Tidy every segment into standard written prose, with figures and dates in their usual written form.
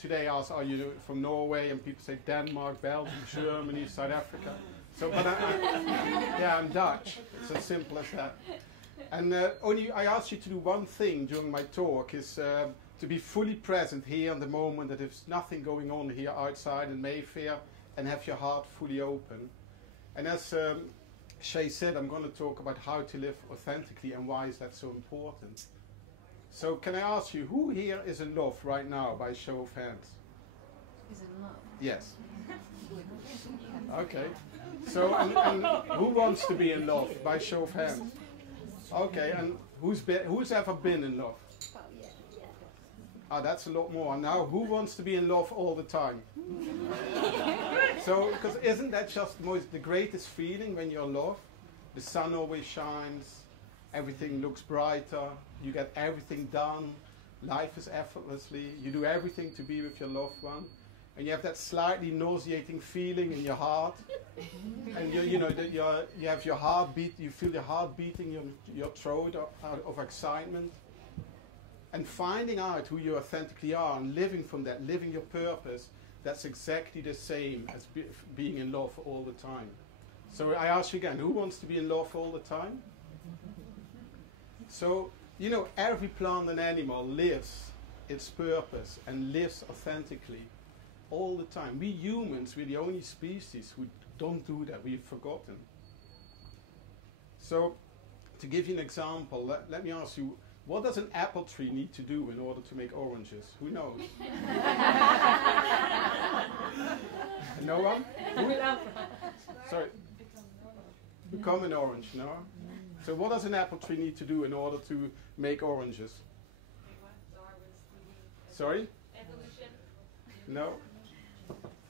today ask, are you from Norway? And people say Denmark, Belgium, Germany, South Africa. So, but yeah, I'm Dutch. It's as simple as that. And only I asked you to do one thing during my talk, is to be fully present here in the moment, that there's nothing going on here outside in Mayfair, and have your heart fully open. And as Shay said, I'm going to talk about how to live authentically and why is that so important. So can I ask you, who here is in love right now, by show of hands? Is in love? Yes. Okay. So, and who wants to be in love, by show of hands? Okay, and who's ever been in love? Oh, yeah. Ah, that's a lot more. Now, who wants to be in love all the time? So, because isn't that just the greatest feeling when you're in love? The sun always shines, everything looks brighter, you get everything done, life is effortlessly, you do everything to be with your loved one, and you have that slightly nauseating feeling in your heart, and you have your heart beat, you feel your heart beating your throat out of excitement, and finding out who you authentically are and living from that, living your purpose. That's exactly the same as being in love all the time. So I ask you again, who wants to be in love all the time? So, every plant and animal lives its purpose and lives authentically all the time. We humans, we're the only species who don't do that. We've forgotten. So, to give you an example, let me ask you, what does an apple tree need to do in order to make oranges? Who knows? No one? Sorry. Become an orange, no? So what does an apple tree need to do in order to make oranges? Sorry? Evolution. No?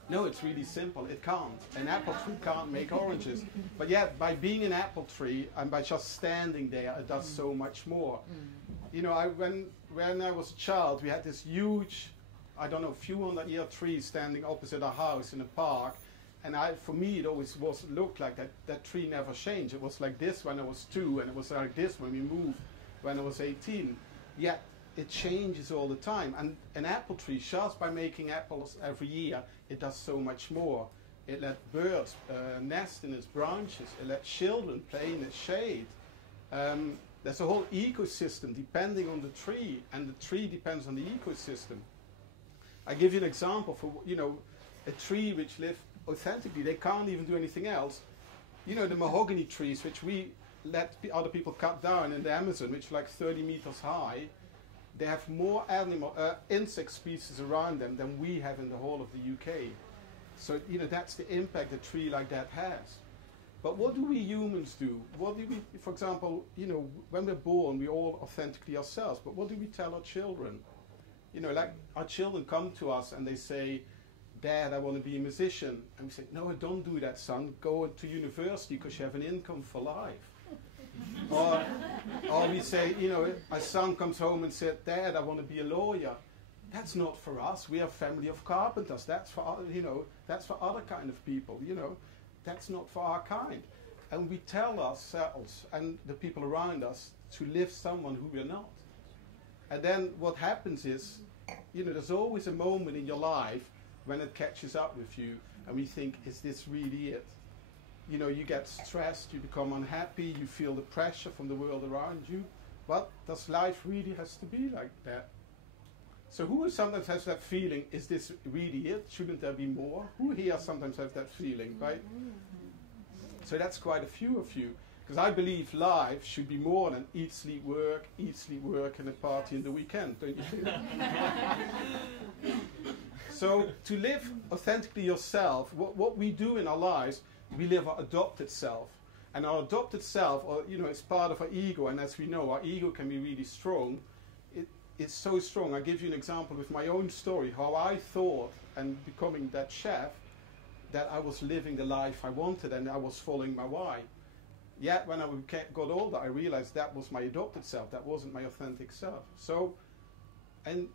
No, it's really simple. It can't. An apple tree can't make oranges. But yet, by being an apple tree and by just standing there, it does so much more. When I was a child, we had this huge, few hundred-year tree standing opposite our house in a park. And for me, it always looked like that tree never changed. It was like this when I was 2, and it was like this when we moved when I was 18. Yet, it changes all the time. And an apple tree, just by making apples every year, it does so much more. It lets birds nest in its branches. It lets children play in its shade. There's a whole ecosystem depending on the tree, and the tree depends on the ecosystem. I give you an example for, a tree which lives authentically. They can't even do anything else. The mahogany trees, which we let other people cut down in the Amazon, which are like 30 meters high, they have more insect species around them than we have in the whole of the UK. So, that's the impact a tree like that has. But what do we humans do? What do we, for example, when we're born, we're all authentically ourselves, but what do we tell our children? Like our children come to us and they say, Dad, I want to be a musician. And we say, no, don't do that, son. Go to university because you have an income for life. or we say, our son comes home and said, Dad, I want to be a lawyer. That's not for us. We are a family of carpenters. That's for, that's for other kind of people, That's not for our kind. And we tell ourselves and the people around us to live someone who we're not. And then what happens is, there's always a moment in your life when it catches up with you and we think, is this really it? You get stressed, you become unhappy, you feel the pressure from the world around you. But does life really has to be like that? So who sometimes has that feeling, is this really it? Shouldn't there be more? Who here sometimes has that feeling, right? So that's quite a few of you. Because I believe life should be more than eat, sleep, work, and a party in the weekend, don't you think? So to live authentically yourself, what we do in our lives, we live our adopted self. And our adopted self, is part of our ego, and as we know, our ego can be really strong. It's so strong. I'll give you an example with my own story, how I thought, and becoming that chef, that I was living the life I wanted and I was following my why. Yet when I got older, I realized that was my adopted self. That wasn't my authentic self. So, and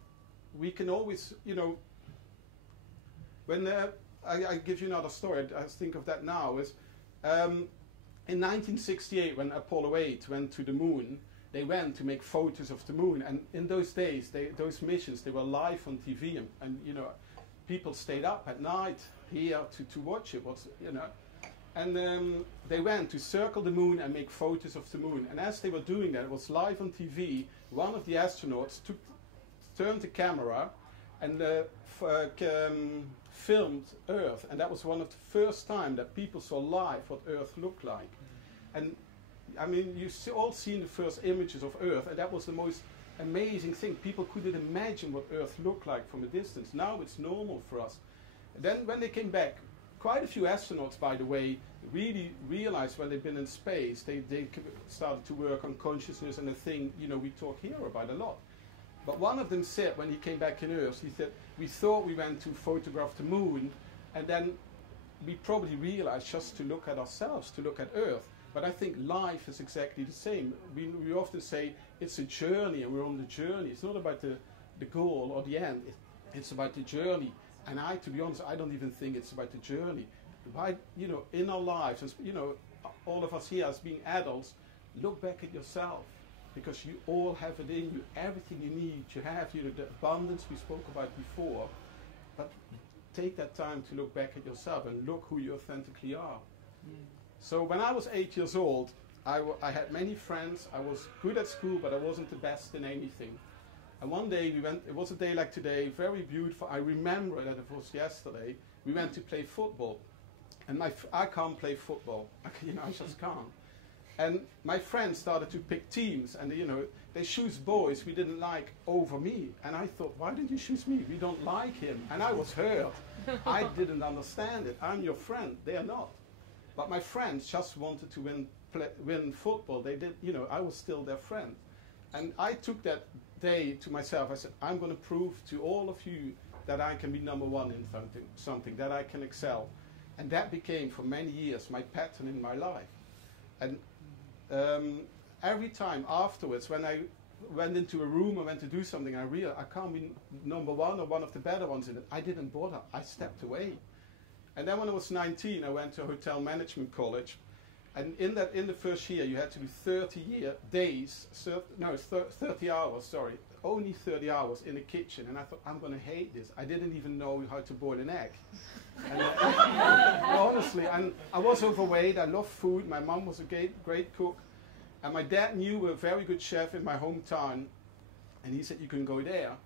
we can always, when I give you another story, I think of that now, is in 1968 when Apollo 8 went to the moon, they went to make photos of the moon. And in those days, those missions, they were live on TV, and you know, people stayed up at night here to watch it. And they went to circle the moon and make photos of the moon. And as they were doing that, it was live on TV. One of the astronauts turned the camera and filmed Earth. And that was one of the first time that people saw live what Earth looked like. And I mean, you've all seen the first images of Earth, and that was the most amazing thing. People couldn't imagine what Earth looked like from a distance. Now it's normal for us. And then when they came back, quite a few astronauts, by the way, really realized when they've been in space, they started to work on consciousness, and a thing, you know, we talk here about a lot. But one of them said, when he came back in Earth, he said, we thought we went to photograph the moon, and then we probably realized just to look at ourselves, to look at Earth. But I think life is exactly the same. We often say it's a journey, and we're on the journey. It's not about the goal or the end. It's about the journey. And to be honest, I don't even think it's about the journey. Why, you know, in our lives, and, you know, all of us here as being adults, look back at yourself, because you all have it in you. Everything you need, you have, you know, the abundance we spoke about before. But take that time to look back at yourself and look who you authentically are. So when I was 8 years old, I had many friends. I was good at school, but I wasn't the best in anything. And one day we went, it was a day like today, very beautiful. I remember that it was yesterday. We went to play football. And I can't play football. You know, I just can't. And my friends started to pick teams, and you know, they choose boys we didn't like over me. And I thought, why didn't you choose me? We don't like him. And I was hurt. I didn't understand it. I'm your friend. They are not. But my friends just wanted to win football. They did, you know, I was still their friend. And I took that day to myself. I said, I'm going to prove to all of you that I can be number one in something, that I can excel. And that became, for many years, my pattern in my life. And every time afterwards, when I went into a room or went to do something, I realized I can't be number one or one of the better ones in it. I didn't bother. I stepped away. And then when I was 19, I went to a hotel management college. And in the first year, you had to do 30 hours, sorry, only 30 hours in the kitchen. And I thought, I'm going to hate this. I didn't even know how to boil an egg. And, honestly, and I was overweight. I loved food. My mom was a great cook. And my dad knew a very good chef in my hometown. And he said, you can go there.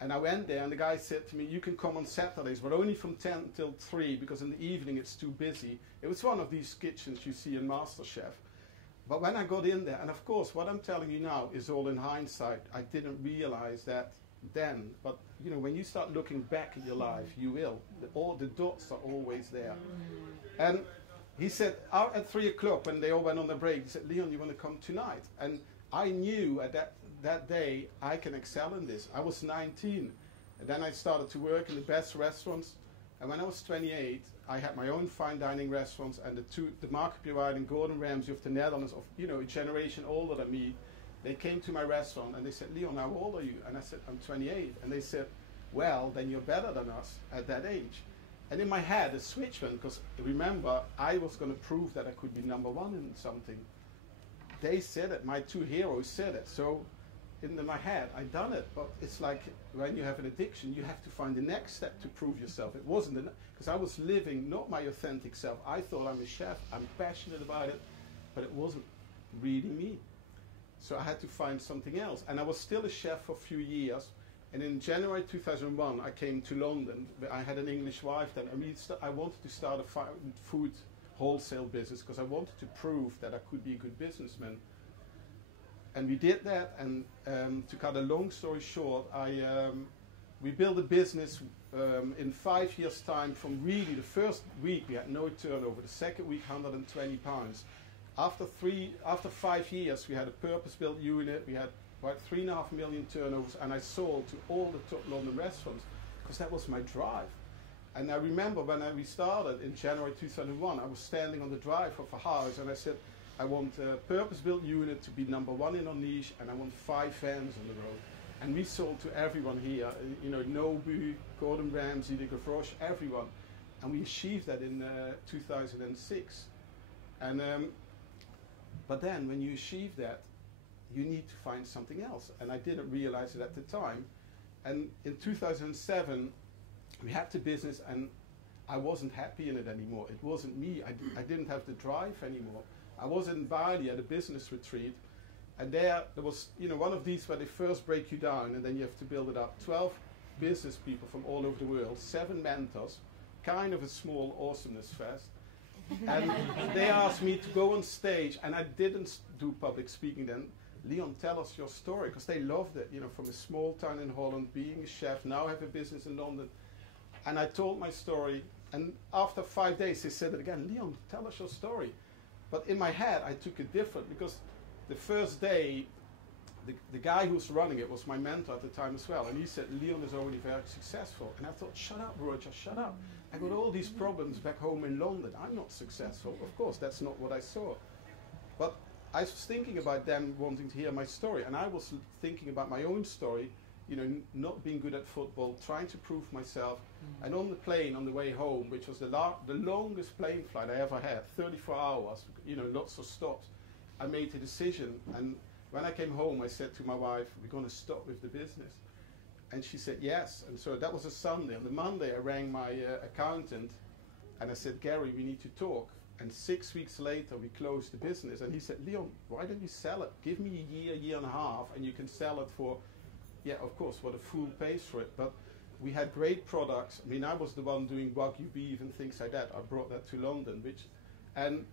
And I went there, and the guy said to me, you can come on Saturdays, but only from 10 till 3, because in the evening it's too busy. It was one of these kitchens you see in MasterChef. But when I got in there, and of course, what I'm telling you now is all in hindsight. I didn't realize that then. But, you know, when you start looking back at your life, you will. All the dots are always there. And he said, out at 3 o'clock, when they all went on the break, he said, Leon, you want to come tonight? And I knew at that day, I can excel in this. I was 19, and then I started to work in the best restaurants. And when I was 28, I had my own fine dining restaurants, and the Mark Pierre and Gordon Ramsay of the Netherlands, of, you know, a generation older than me, they came to my restaurant and they said, Leon, how old are you? And I said, I'm 28. And they said, well, then you're better than us at that age. And in my head, a switch went, because remember, I was going to prove that I could be number one in something. They said it, my two heroes said it. So in my head, I done it. But it's like when you have an addiction, you have to find the next step to prove yourself. It wasn't, because I was living not my authentic self. I thought I'm a chef, I'm passionate about it, but it wasn't really me. So I had to find something else. And I was still a chef for a few years. And in January 2001, I came to London. I had an English wife then. I wanted to start a food wholesale business, because I wanted to prove that I could be a good businessman. And we did that, and to cut a long story short, we built a business in 5 years' time. From really the first week, we had no turnover. The second week, 120 pounds. After 5 years, we had a purpose-built unit. We had about 3.5 million turnovers, and I sold to all the top London restaurants, because that was my drive. And I remember when we started in January 2001, I was standing on the drive of a house, and I said, I want a purpose-built unit to be number one in our niche, and I want 5 vans on the road. And we sold to everyone here, you know, Nobu, Gordon Ramsay, De Gavroche, everyone. And we achieved that in 2006. And but then when you achieve that, you need to find something else. And I didn't realize it at the time. And in 2007, we had the business, and I wasn't happy in it anymore. It wasn't me. I didn't have the drive anymore. I was in Bali at a business retreat, and there was, you know, one of these where they first break you down and then you have to build it up. 12 business people from all over the world, 7 mentors, kind of a small awesomeness fest. And they asked me to go on stage, and I didn't do public speaking then. Leon, tell us your story, because they loved it, you know, from a small town in Holland, being a chef, now have a business in London. And I told my story, and after 5 days they said it again, Leon, tell us your story. But in my head I took it different, because the first day, the guy who's running it was my mentor at the time as well, and he said, Leon is already very successful. And I thought, shut up, Roger, shut up. I got all these problems back home in London. I'm not successful. Of course, that's not what I saw. But I was thinking about them wanting to hear my story, and I was thinking about my own story, you know, not being good at football, trying to prove myself. And on the plane on the way home, which was the longest plane flight I ever had, 34 hours, you know, lots of stops, I made a decision. And when I came home, I said to my wife, we're going to stop with the business. And she said yes. And so that was a Sunday. On the Monday, I rang my accountant, and I said, Gary, we need to talk. And 6 weeks later, we closed the business. And he said, Leon, why don't you sell it? Give me a year and a half, and you can sell it for, yeah, of course, what a fool pays for it. But we had great products. I mean, I was the one doing Wagyu beef and things like that. I brought that to London, and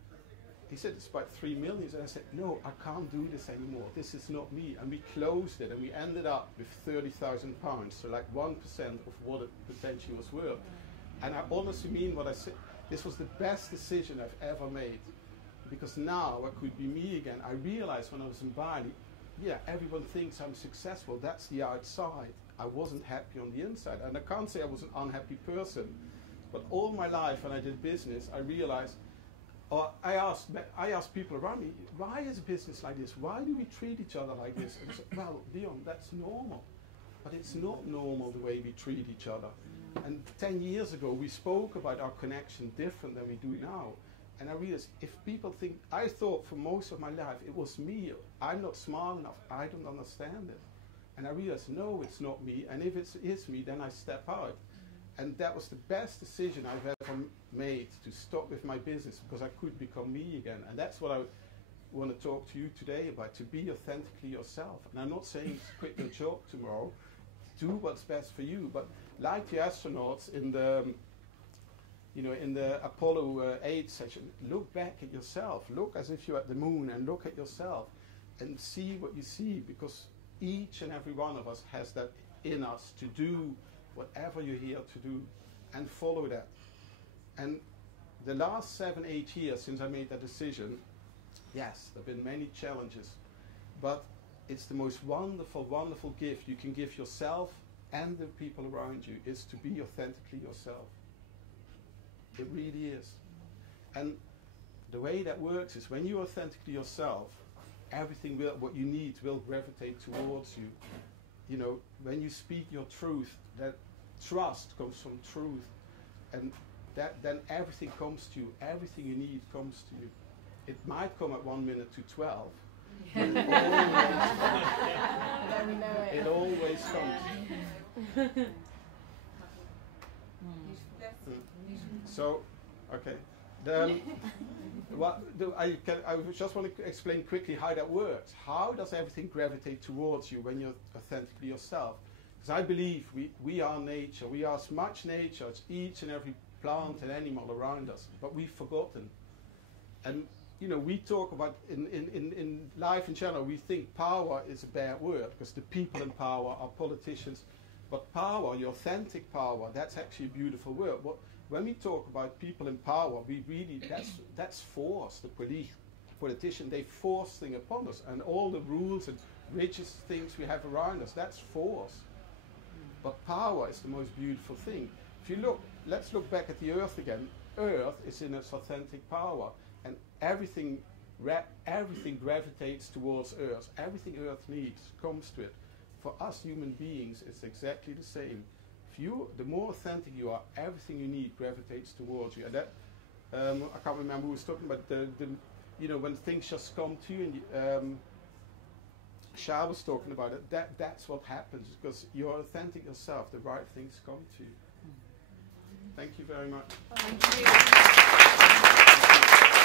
he said, it's about 3 million. And I said, no, I can't do this anymore. This is not me. And we closed it, and we ended up with £30,000, so like 1% of what it potentially was worth. And I honestly mean what I said. This was the best decision I've ever made, because now I could be me again. I realized when I was in Bali, yeah, everyone thinks I'm successful. That's the outside. I wasn't happy on the inside. And I can't say I was an unhappy person, but all my life when I did business, I realized, I asked people around me, why is business like this? Why do we treat each other like this? And I said, well, Leon, that's normal. But it's not normal the way we treat each other. And 10 years ago, we spoke about our connection different than we do now. And I realized, if people think, I thought for most of my life, it was me. I'm not smart enough. I don't understand it. And I realized, no, it's not me. And if it is me, then I step out. And that was the best decision I've ever made, to stop with my business, because I could become me again. And that's what I want to talk to you today about, to be authentically yourself. And I'm not saying quit your job tomorrow. Do what's best for you. But like the astronauts in the, you know, in the Apollo 8 section, look back at yourself. Look as if you're at the moon, and look at yourself and see what you see, because each and every one of us has that in us to do whatever you're here to do, and follow that. And the last 7-8 years since I made that decision, yes, there have been many challenges, but it's the most wonderful, wonderful gift you can give yourself and the people around you, is to be authentically yourself. It really is. And the way that works is, when you're authentically yourself, everything what you need will gravitate towards you. You know, when you speak your truth, that trust comes from truth, and then everything comes to you. Everything you need comes to you. It might come at 1 minute to 12. But it always comes. So, okay. I just want to explain quickly how that works. How does everything gravitate towards you when you're authentically yourself? Because I believe we are nature. We are as much nature as each and every plant and animal around us, but we've forgotten. And you know, we talk about in life in general, we think power is a bad word, because the people in power are politicians. But power, your authentic power, that's actually a beautiful word. When we talk about people in power, we really, that's force. The politician, they force things upon us, and all the rules and rigid things we have around us, that's force. But power is the most beautiful thing. If you look, let's look back at the earth again. Earth is in its authentic power, and everything gravitates towards Earth. Everything Earth needs comes to it. For us human beings, it's exactly the same. The more authentic you are, everything you need gravitates towards you. And that, I can't remember who was talking about you know, when things just come to you. And Shah was talking about it, that's what happens, because you're authentic yourself, the right things come to you. Thank you very much. Thank you.